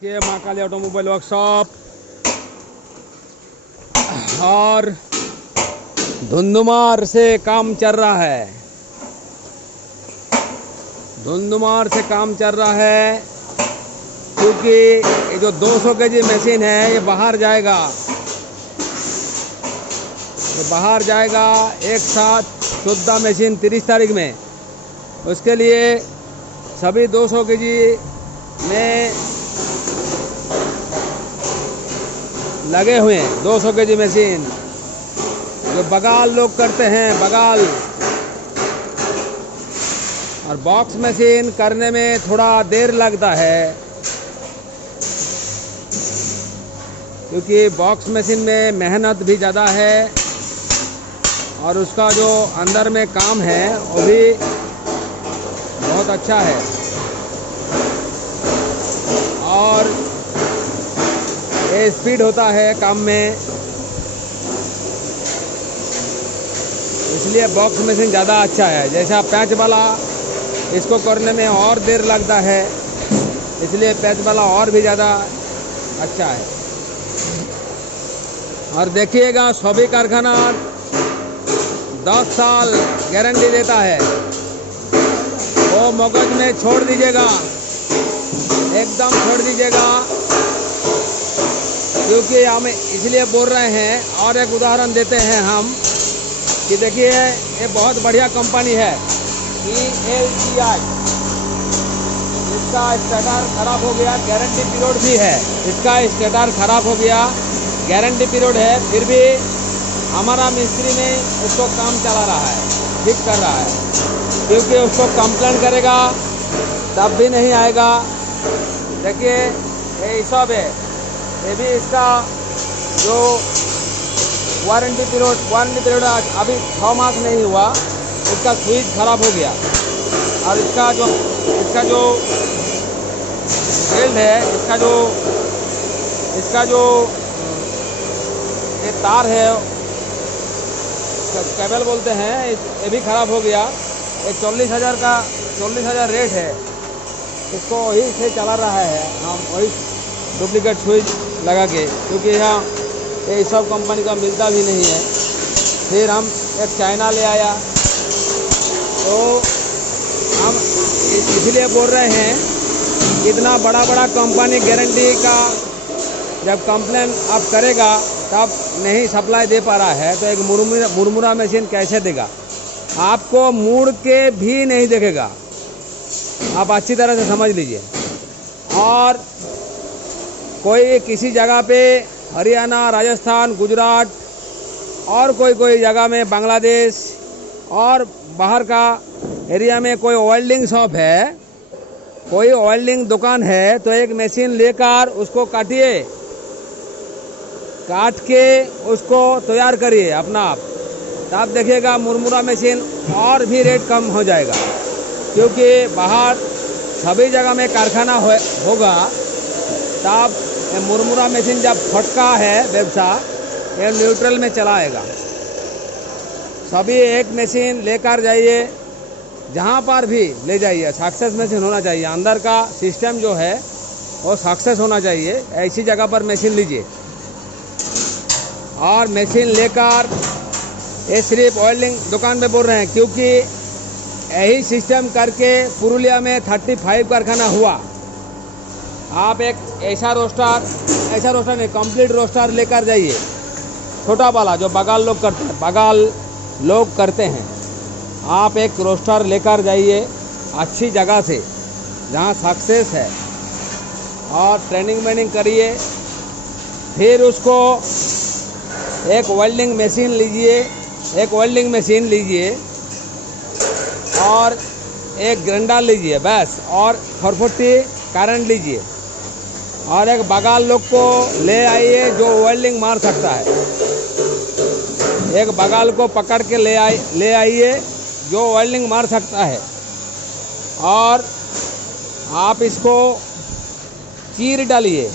ये Mahakali automobile workshop और धुंधुमार से काम चल रहा है। धुंधुमार से काम चल रहा है क्योंकि ये जो 200 केजी मशीन है ये बाहर जाएगा। ये बाहर जाएगा एक साथ 14 मशीन 30 तारीख में। उसके लिए सभी 200 केजी में लगे हुए हैं। 200 केजी मशीन जो बगाल लोग करते हैं, बगाल और बॉक्स मशीन करने में थोड़ा देर लगता है क्योंकि बॉक्स मशीन में मेहनत भी ज़्यादा है और उसका जो अंदर में काम है वो भी बहुत अच्छा है और ये स्पीड होता है काम में, इसलिए बॉक्स मशीन ज़्यादा अच्छा है। जैसा पैच वाला इसको करने में और देर लगता है, इसलिए पैच वाला और भी ज़्यादा अच्छा है। और देखिएगा सभी कारखाना 10 साल गारंटी देता है, वो मगज में छोड़ दीजिएगा, एकदम छोड़ दीजिएगा। क्योंकि हम इसलिए बोल रहे हैं और एक उदाहरण देते हैं हम कि देखिए ये बहुत बढ़िया कंपनी है ELTI। इसका स्टार्टर खराब हो गया, गारंटी पीरियड भी है। इसका स्टार्टर खराब हो गया, गारंटी पीरियड है, फिर भी हमारा मिस्त्री ने उसको काम चला रहा है, ठीक कर रहा है। क्योंकि उसको कंप्लेंट करेगा तब भी नहीं आएगा। देखिए ये सब है, ये भी इसका जो वारंटी पीरियड अभी 6 माह नहीं हुआ, इसका स्विच खराब हो गया और इसका जो बेल्ट है, इसका जो ये तार है, केबल बोलते हैं, ये भी खराब हो गया। ये 40,000 रेट है, इसको वही से चला रहा है हम, वही डुप्लीकेट स्विच लगा के, क्योंकि यहाँ ये सब कंपनी का मिलता भी नहीं है। फिर हम एक चाइना ले आया, तो हम इसलिए बोल रहे हैं इतना बड़ा कंपनी गारंटी का जब कंप्लेन आप करेगा तब नहीं सप्लाई दे पा रहा है, तो एक मुरमुरा मशीन कैसे देगा? आपको मुड़ के भी नहीं देखेगा, आप अच्छी तरह से समझ लीजिए। और कोई किसी जगह पे हरियाणा, राजस्थान, गुजरात और कोई जगह में बांग्लादेश और बाहर का एरिया में कोई वेल्डिंग शॉप है, कोई वेल्डिंग दुकान है, तो एक मशीन लेकर उसको काट के उसको तैयार करिए अपना आप, तब देखिएगा मुरमुरा मशीन और भी रेट कम हो जाएगा। क्योंकि बाहर सभी जगह में कारखाना होगा, तब मुरमुरा मशीन जब फटका है व्यवसाय, ये न्यूट्रल में चलाएगा। सभी एक मशीन लेकर जाइए, जहाँ पर भी ले जाइए, सक्सेस मशीन होना चाहिए। अंदर का सिस्टम जो है वो सक्सेस होना चाहिए, ऐसी जगह पर मशीन लीजिए। और मशीन लेकर ये सिर्फ वेल्डिंग दुकान में बोल रहे हैं, क्योंकि यही सिस्टम करके पुरुलिया में 35 कारखाना हुआ। आप एक ऐसा रोस्टर नहीं, कंप्लीट रोस्टर लेकर जाइए, छोटा वाला जो बगाल लोग करते हैं। आप एक रोस्टर लेकर जाइए अच्छी जगह से जहाँ सक्सेस है, और ट्रेनिंग करिए। फिर उसको एक वेल्डिंग मशीन लीजिए और एक ग्राइंडर लीजिए बस, और 440 करंट लीजिए, और एक बगाल लोग को ले आइए जो वेल्डिंग मार सकता है। एक बगाल को पकड़ के ले आइए जो वेल्डिंग मार सकता है, और आप इसको चीर डालिए।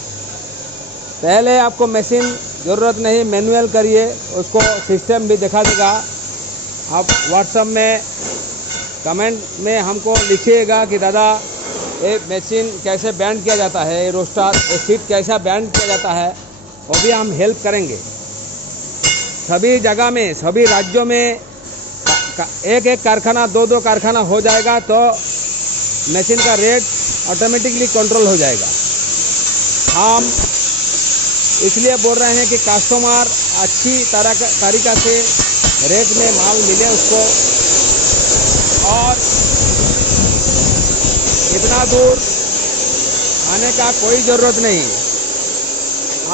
पहले आपको मशीन ज़रूरत नहीं, मैनुअल करिए, उसको सिस्टम भी दिखा देगा। आप व्हाट्सएप में कमेंट में हमको लिखिएगा कि दादा ये मशीन कैसे बैंड किया जाता है, ये रोस्टर, ये सीट कैसा बैंड किया जाता है, वो भी हम हेल्प करेंगे। सभी जगह में, सभी राज्यों में एक एक कारखाना, दो दो कारखाना हो जाएगा तो मशीन का रेट ऑटोमेटिकली कंट्रोल हो जाएगा। हम इसलिए बोल रहे हैं कि कस्टमर अच्छी तरीका से रेट में माल मिले उसको, और इतना दूर आने का कोई ज़रूरत नहीं।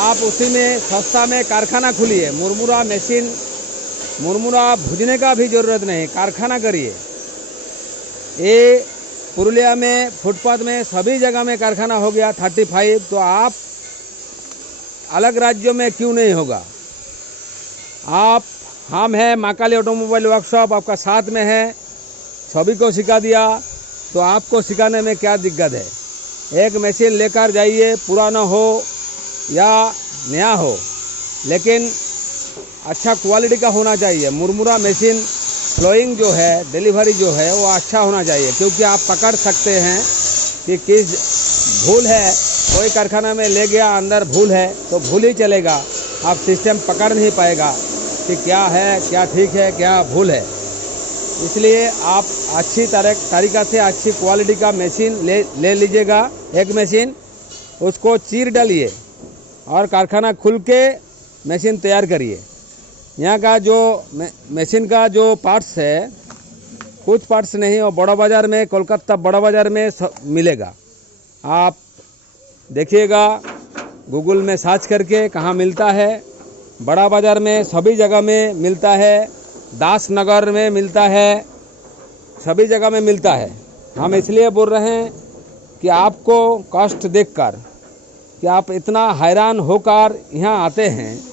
आप उसी में सस्ता में कारखाना खोलिए। मुरमुरा भूजने का भी ज़रूरत नहीं, कारखाना करिए। ये पुरुलिया में फुटपाथ में सभी जगह में कारखाना हो गया 35, तो आप अलग राज्यों में क्यों नहीं होगा? हम हैं महाकाली ऑटोमोबाइल वर्कशॉप, आपका साथ में है, सभी को सिखा दिया, तो आपको सिखाने में क्या दिक्कत है? एक मशीन लेकर जाइए, पुराना हो या नया हो, लेकिन अच्छा क्वालिटी का होना चाहिए। मुरमुरा मशीन फ्लोइंग जो है, डिलीवरी जो है वो अच्छा होना चाहिए, क्योंकि आप पकड़ सकते हैं कि किस भूल है। कोई कारखाना में ले गया, अंदर भूल है तो भूल ही चलेगा, आप सिस्टम पकड़ नहीं पाएगा कि क्या है, क्या ठीक है, क्या भूल है। इसलिए आप अच्छी तरीका से अच्छी क्वालिटी का मशीन ले लीजिएगा। एक मशीन उसको चीर डालिए और कारखाना खुल के मशीन तैयार करिए। यहाँ का जो मशीन का जो पार्ट्स है, कुछ पार्ट्स नहीं, वो बड़ा बाज़ार में, कोलकाता बड़ा बाज़ार में मिलेगा। आप देखिएगा, गूगल में सर्च करके कहाँ मिलता है। बड़ा बाज़ार में सभी जगह में मिलता है, दासनगर में मिलता है, सभी जगह में मिलता है। हम इसलिए बोल रहे हैं कि आपको कॉस्ट देखकर, कि आप इतना हैरान होकर यहाँ आते हैं,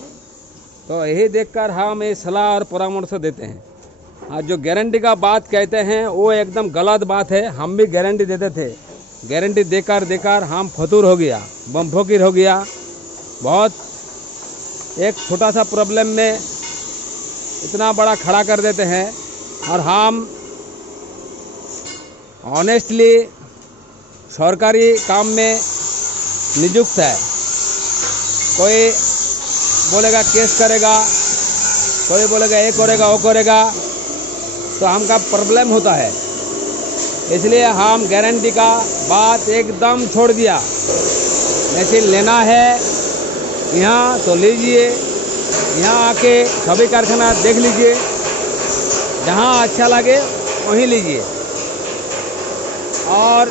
तो यही देखकर हम ये सलाह और परामर्श देते हैं। आज जो गारंटी का बात कहते हैं वो एकदम गलत बात है। हम भी गारंटी देते थे, गारंटी देकर हम फतूर हो गया, बमफकीर हो गया। बहुत एक छोटा सा प्रॉब्लम में इतना बड़ा खड़ा कर देते हैं। और हम ऑनेस्टली सरकारी काम में नियुक्त है। कोई बोलेगा केस करेगा, कोई बोलेगा ये करेगा वो करेगा, तो हमका प्रॉब्लम होता है। इसलिए हम गारंटी का बात एकदम छोड़ दिया। मशीन लेना है यहाँ तो लीजिए, यहाँ आके सभी कारखाना देख लीजिए, जहाँ अच्छा लगे वहीं लीजिए। और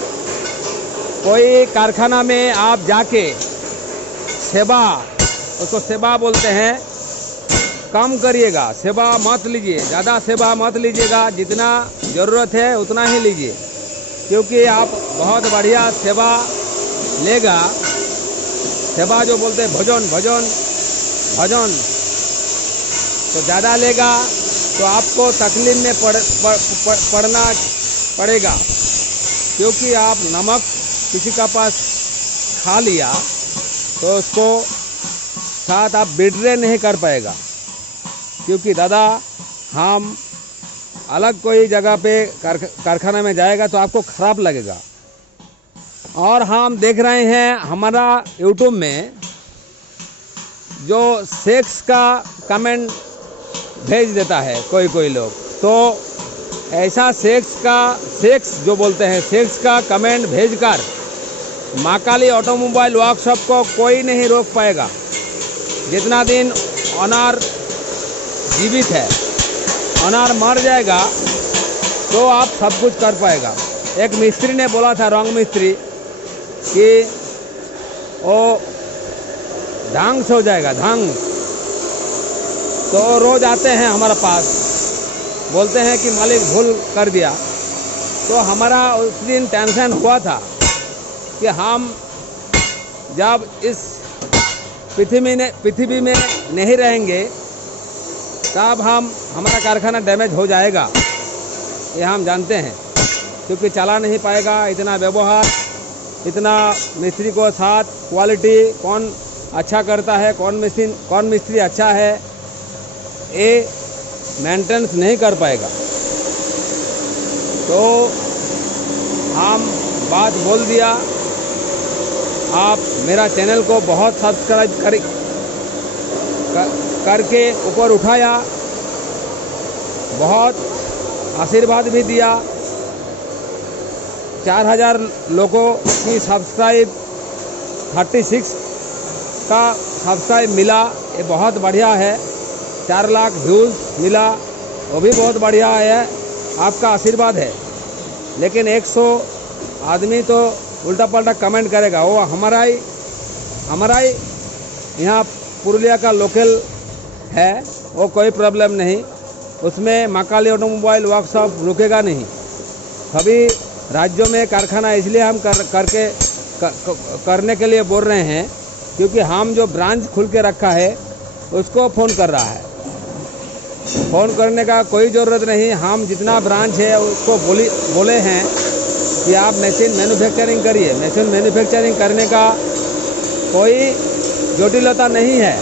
कोई कारखाना में आप जाके सेवा, उसको सेवा बोलते हैं, कम करिएगा, सेवा मत लीजिए, ज़्यादा सेवा मत लीजिएगा। जितना ज़रूरत है उतना ही लीजिए, क्योंकि आप बहुत बढ़िया सेवा लेगा। सेवा जो बोलते हैं भोजन भोजन भोजन, तो ज़्यादा लेगा तो आपको तकलीफ में पड़ना पड़ेगा, क्योंकि आप नमक किसी का पास खा लिया तो उसको साथ आप बिड्रे नहीं कर पाएगा। क्योंकि दादा हम अलग कोई जगह पे कारखाना में जाएगा तो आपको ख़राब लगेगा। और हम देख रहे हैं हमारा यूट्यूब में जो सेक्स का कमेंट भेज देता है कोई लोग, तो ऐसा सेक्स जो बोलते हैं, सेक्स का कमेंट भेजकर महाकाली ऑटोमोबाइल वर्कशॉप को कोई नहीं रोक पाएगा। जितना दिन ऑनर जीवित है, ऑनर मर जाएगा तो आप सब कुछ कर पाएगा। एक मिस्त्री ने बोला था, रंग मिस्त्री, कि वो ढंग से हो जाएगा, ढंग। तो रोज़ आते हैं हमारे पास, बोलते हैं कि मालिक भूल कर दिया। तो हमारा उस दिन टेंशन हुआ था कि हम जब इस पृथ्वी में नहीं रहेंगे तब हमारा कारखाना डैमेज हो जाएगा, ये हम जानते हैं। क्योंकि चला नहीं पाएगा, इतना व्यवहार, इतना मिस्त्री को साथ क्वालिटी कौन अच्छा करता है, कौन मिस्त्री अच्छा है, ये मेंटेनेंस नहीं कर पाएगा। तो हम बात बोल दिया। आप मेरा चैनल को बहुत सब्सक्राइब करके ऊपर उठाया, बहुत आशीर्वाद भी दिया। 4000 लोगों की सब्सक्राइब 36 का सब्सक्राइब मिला, ये बहुत बढ़िया है। 4 लाख व्यूज़ मिला, वो भी बहुत बढ़िया है, आपका आशीर्वाद है। लेकिन 100 आदमी तो उल्टा पल्टा कमेंट करेगा, वो हमारा ही यहाँ पुरुलिया का लोकल है, वो कोई प्रॉब्लम नहीं, उसमें महाकाली ऑटोमोबाइल वर्कशॉप रुकेगा नहीं। सभी राज्यों में कारखाना इसलिए हम करने के लिए बोल रहे हैं क्योंकि हम जो ब्रांच खुल के रखा है उसको फ़ोन कर रहा है। फ़ोन करने का कोई ज़रूरत नहीं, हम जितना ब्रांच है उसको बोले हैं कि आप मशीन मैन्युफैक्चरिंग करिए। मशीन मैन्युफैक्चरिंग करने का कोई जटिलता नहीं है।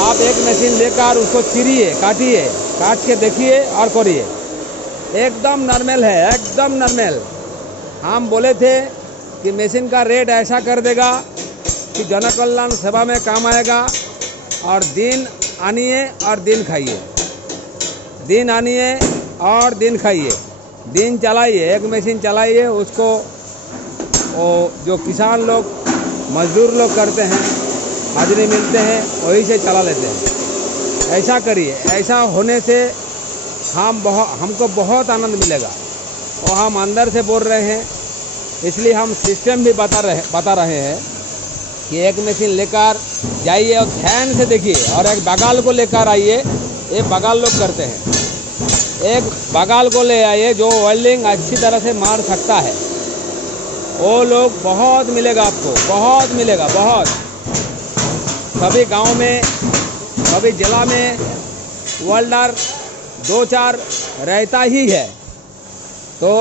आप एक मशीन लेकर उसको चीरिए, काटिए, काट के देखिए और करिए, एकदम नॉर्मल है, एकदम नॉर्मल। हम बोले थे कि मशीन का रेट ऐसा कर देगा कि जन कल्याण सेवा में काम आएगा, और दिन आनिए और दिन खाइए, दिन आनिए और दिन खाइए, दिन चलाइए, एक मशीन चलाइए, उसको वो जो किसान लोग मजदूर लोग करते हैं, हाजिरी मिलते हैं, वही से चला लेते हैं। ऐसा करिए, ऐसा होने से हमको बहुत आनंद मिलेगा, और हम अंदर से बोल रहे हैं। इसलिए हम सिस्टम भी बता रहे हैं कि एक मशीन लेकर जाइए और ध्यान से देखिए, और एक बगाल को लेकर आइए, ये बगाल लोग करते हैं। एक बगाल को ले आइए जो वेल्डिंग अच्छी तरह से मार सकता है, वो लोग बहुत मिलेगा, आपको बहुत मिलेगा, बहुत। सभी गांव में, सभी जिला में वेल्डर 2-4 रहता ही है। तो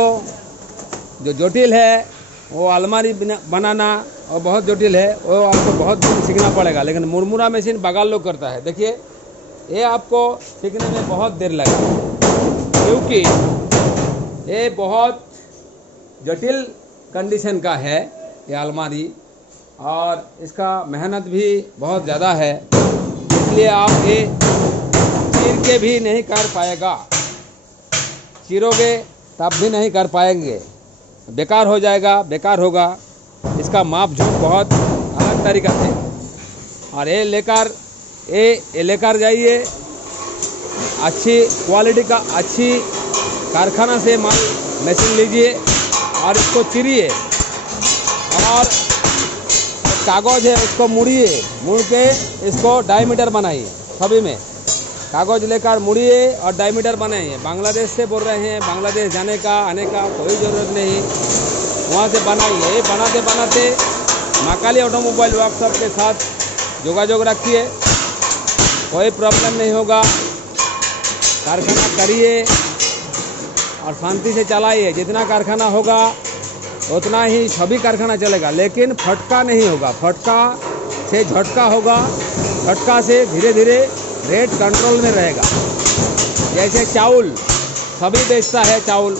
जो जटिल है वो अलमारी बनाना और बहुत जटिल है, वो आपको बहुत सीखना पड़ेगा। लेकिन मुरमुरा मशीन बगाल लोग करता है, देखिए ये आपको सीखने में बहुत देर लगेगा, क्योंकि ये बहुत जटिल कंडीशन का है ये अलमारी, और इसका मेहनत भी बहुत ज़्यादा है। इसलिए आप ये चीर के भी नहीं कर पाएगा, चीरोगे तब भी नहीं कर पाएंगे, बेकार हो जाएगा, बेकार होगा। इसका माप झूठ बहुत अलग तरीका से, और ये लेकर जाइए, अच्छी क्वालिटी का अच्छी कारखाना से माल मशीन लीजिए और इसको चीरिए, और कागज़ है उसको मुड़िए, मुड़ के इसको डायमीटर बनाइए। सभी में कागज़ लेकर मुड़िए और डायमीटर बनाइए। बांग्लादेश से बोल रहे हैं, बांग्लादेश जाने का आने का कोई ज़रूरत नहीं, वहाँ से बनाइए। बनाते बनाते महाकाली ऑटोमोबाइल वर्कशॉप के साथ योगायोग रखिए, कोई प्रॉब्लम नहीं होगा। कारखाना करिए और शांति से चलाइए। जितना कारखाना होगा उतना ही सभी कारखाना चलेगा, लेकिन फटका नहीं होगा। फटका से झटका होगा, झटका से धीरे धीरे रेट कंट्रोल में रहेगा। जैसे चावल सभी बेचता है, चावल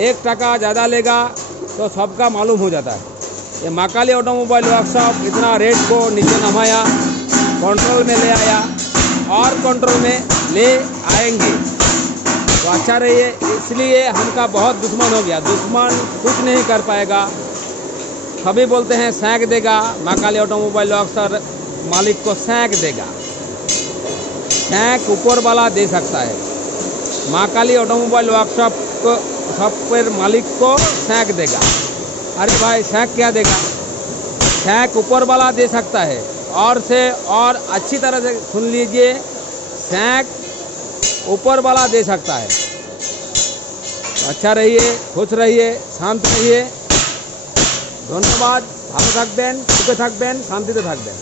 1 टका ज़्यादा लेगा तो सबका मालूम हो जाता है। ये महाकाली ऑटोमोबाइल वर्कशॉप इतना रेट को नीचे नमाया, कंट्रोल में ले आया और कंट्रोल में ले आएंगे तो अच्छा रहिए। इसलिए हमका बहुत दुश्मन हो गया, दुश्मन कुछ नहीं कर पाएगा। सभी बोलते हैं सैंक देगा, महाकाली ऑटोमोबाइल वर्कशॉप मालिक को सैंक देगा। सैंक ऊपर वाला दे सकता है, महाकाली ऑटोमोबाइल वर्कशॉप को सॉफ्टवेयर मालिक को सैंक देगा। अरे भाई सैंक क्या देगा, सैंक ऊपर वाला दे सकता है। और से और अच्छी तरह से सुन लीजिए, सैंक ऊपर वाला दे सकता है। अच्छा रहिए, खुश रहिए, शांत रहिए। धन्यवाद। ভালো থাকবেন, সুখে থাকবেন, শান্তিতে থাকবেন।